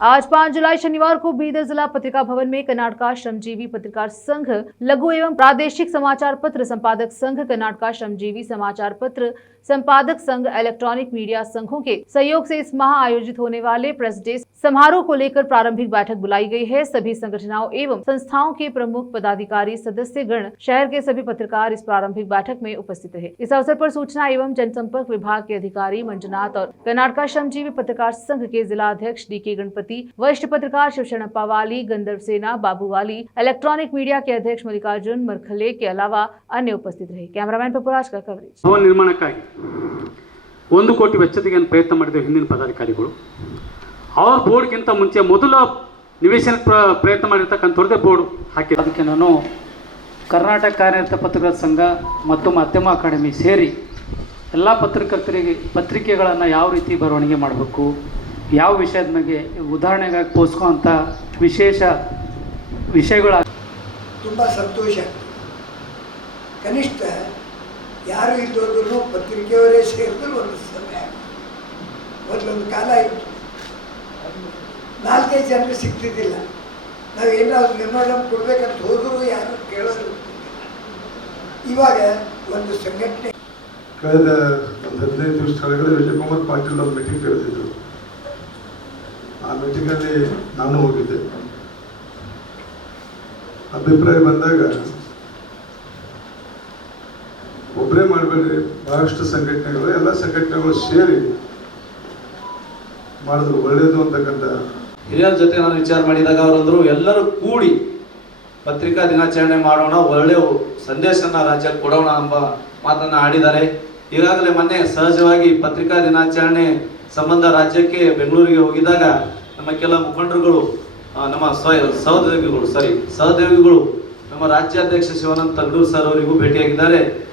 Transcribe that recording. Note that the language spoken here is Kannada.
आज 5 जुलाई शनिवार को बीदर जिला पत्रिका भवन में कर्नाटका श्रमजीवी पत्रकार संघ, लघु एवं प्रादेशिक समाचार पत्र संपादक संघ, कर्नाटका श्रमजीवी समाचार पत्र संपादक संघ, इलेक्ट्रॉनिक मीडिया संघों के सहयोग से इस माह आयोजित होने वाले प्रेस डे समारोह को लेकर प्रारंभिक बैठक बुलाई गई है। सभी संगठनों एवं संस्थाओं के प्रमुख पदाधिकारी, सदस्य गण, शहर के सभी पत्रकार इस प्रारंभिक बैठक में उपस्थित रहे। इस अवसर पर सूचना एवं जनसंपर्क विभाग के अधिकारी मंजुनाथ और कर्नाटका श्रमजीवी पत्रकार संघ के जिला अध्यक्ष DK गणपति, वरिष्ठ पत्रकार शिवशरणप्पा वाली, गंधर्व सेना बाबू वाली, इलेक्ट्रॉनिक मीडिया के अध्यक्ष मल्लिकार्जुन मरखले के अलावा अन्य उपस्थित रहे। कैमरामैन पपुराज का कवरेज। ಭವನ ನಿರ್ಮಾಣಕ್ಕಾಗಿ 1 ಕೋಟಿ ವೆಚ್ಚಕ್ಕೆ ಪ್ರಯತ್ನ ಮಾಡಿದ ಹಿಂದಿನ ಪದಾಧಿಕಾರಿಗಳು ಅವ್ರ ಬೋರ್ಡ್ಗಿಂತ ಮುಂಚೆ ಮೊದಲ ನಿವೇಶನ ಪ್ರಯತ್ನ ಮಾಡಿರ್ತಕ್ಕಂಥವ್ರದೇ ಬೋರ್ಡ್ ಹಾಕಿ ಅದಕ್ಕೆ ನಾನು ಕರ್ನಾಟಕ ಕಾರ್ಯನಿರತ ಪತ್ರಕರ್ತರ ಸಂಘ ಮತ್ತು ಮಾಧ್ಯಮ ಅಕಾಡೆಮಿ ಸೇರಿ ಎಲ್ಲ ಪತ್ರಕರ್ತರಿಗೆ ಪತ್ರಿಕೆಗಳನ್ನು ಯಾವ ರೀತಿ ಬರವಣಿಗೆ ಮಾಡಬೇಕು, ಯಾವ ವಿಷಯದ ಬಗ್ಗೆ ಉದಾಹರಣೆಗಾಗಿ ಪೋಸ್ಕೋ ಅಂತ ವಿಶೇಷ ವಿಷಯಗಳ ತುಂಬ ಸಂತೋಷ. ಕನಿಷ್ಠ ಯಾರು ಇದ್ದೋದ್ರೂ ಪತ್ರಿಕೆಯವರೇ ಸೇರಿದ್ರು ಒಂದು ಸಮಯ. ಮೊದಲೊಂದು ಕಾಲ ಇತ್ತು, 4-5 ಜನರು ಸಿಗ್ತಿದ್ದಿಲ್ಲ. ನಾವು ಏನಾದ್ರು ಮೆಮೊರಂ ಕೊಡಬೇಕಂತ ಹೋದರೂ ಯಾರು ಕೇಳೋದು. ಇವಾಗ ಒಂದು ಸಂಘಟನೆ ಕಳೆದ ಒಂದು 15 ದಿವಸ ಕೆಳಗಡೆ ವಿಜಯಕುಮಾರ್ ಪಾಟೀಲ್ ಒಂದು ಮೀಟಿಂಗ್ ಕರೆದಿದ್ರು. ಆ ಮೀಟಿಂಗಲ್ಲಿ ನಾನು ಹೋಗಿದ್ದೆ. ಅಭಿಪ್ರಾಯ ಬಂದಾಗ ಒಬ್ಬರೇ ಮಾಡಬೇಡ್ರಿ, ಬಹಳಷ್ಟು ಸಂಘಟನೆಗಳು, ಎಲ್ಲ ಸಂಘಟನೆಗಳು ಸೇರಿ ಮಾಡಿದ್ರು ಒಳ್ಳೆಯದು ಅಂತಕ್ಕಂಥ ಹಿರಿಯರ ಜೊತೆ ನಾನು ವಿಚಾರ ಮಾಡಿದಾಗ ಅವರಂದರು ಎಲ್ಲರೂ ಕೂಡಿ ಪತ್ರಿಕಾ ದಿನಾಚರಣೆ ಮಾಡೋಣ, ಒಳ್ಳೆಯ ಸಂದೇಶನ ರಾಜ್ಯಕ್ಕೆ ಕೊಡೋಣ ಎಂಬ ಮಾತನ್ನು ಆಡಿದ್ದಾರೆ. ಈಗಾಗಲೇ ಮೊನ್ನೆ ಸಹಜವಾಗಿ ಪತ್ರಿಕಾ ದಿನಾಚರಣೆ ಸಂಬಂಧ ರಾಜ್ಯಕ್ಕೆ ಬೆಂಗಳೂರಿಗೆ ಹೋಗಿದಾಗ ನಮ್ಮ ಕೆಲ ಮುಖಂಡರುಗಳು, ನಮ್ಮ ಸಹೋದ್ಯೋಗಿಗಳು ನಮ್ಮ ರಾಜ್ಯಾಧ್ಯಕ್ಷ ಶಿವಾನಂದ ತಂಗೂರು ಸರ್ ಅವರಿಗೂ ಭೇಟಿಯಾಗಿದ್ದಾರೆ.